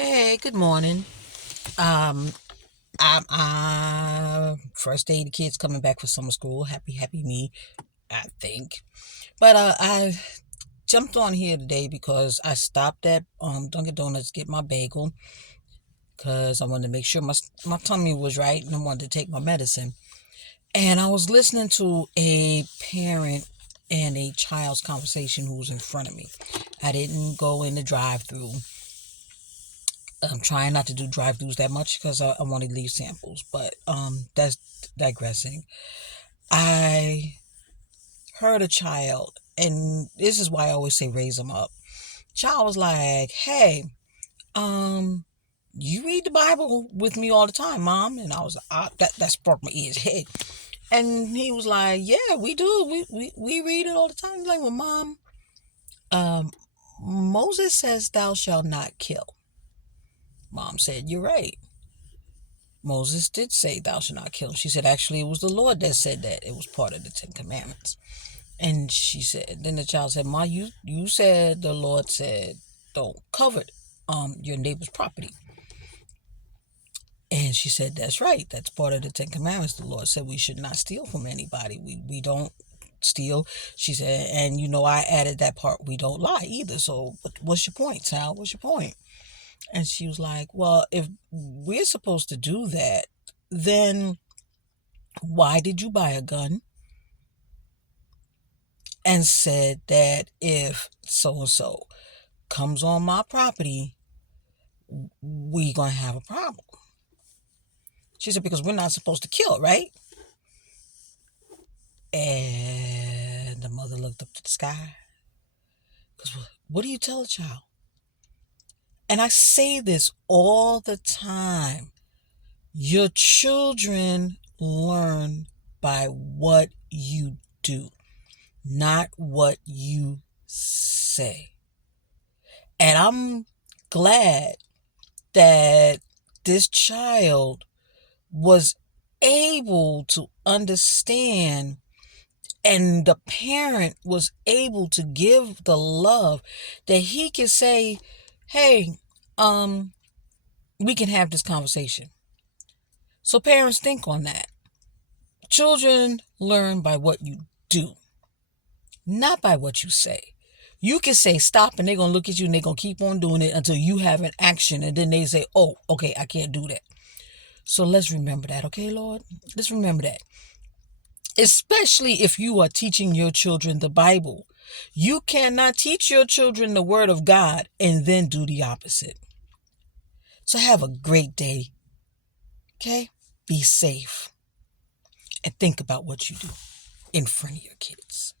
Hey, good morning. Um, I'm first day the kids coming back for summer school. Happy me, I think. But I jumped on here today because I stopped at Dunkin' Donuts to get my bagel because I wanted to make sure my tummy was right and I wanted to take my medicine. And I was listening to a parent and a child's conversation who was in front of me. I didn't go in the drive-through. I'm trying not to do drive-thrus that much because I want to leave samples, but that's digressing. I heard a child, and this is why I always say raise them up. Child was like, "Hey, um, you read the Bible with me all the time, Mom?" And I was that sparked my ears head. And he was like, "Yeah, we do. We read it all the time." He's like, "Well, Mom, um, Moses says thou shalt not kill." Mom said, "You're right. Moses did say, thou shalt not kill." She said, actually, it was the Lord that said that. It was part of the Ten Commandments. And she said, then the child said, Ma, you said the Lord said, don't covet your neighbor's property. And she said, that's right. That's part of the Ten Commandments. The Lord said we should not steal from anybody. We don't steal. She said, and I added that part, we don't lie either. So what's your point, Sal? What's your point? And she was like, well, if we're supposed to do that, then why did you buy a gun and said that if so and so comes on my property, we gonna have a problem? She said, because we're not supposed to kill, right? And the mother looked up to the sky. Because what do you tell a child? And I say this all the time. Your children learn by what you do, not what you say. And I'm glad that this child was able to understand, and the parent was able to give the love that he could say, hey, we can have this conversation. So parents, think on that. Children learn by what you do, not by what you say. You can say stop and they're going to look at you and they're going to keep on doing it until you have an action, and then they say, oh, okay, I can't do that. So let's remember that, okay, Lord? Let's remember that. Especially if you are teaching your children the Bible. You cannot teach your children the Word of God and then do the opposite. So have a great day, okay? Be safe and think about what you do in front of your kids.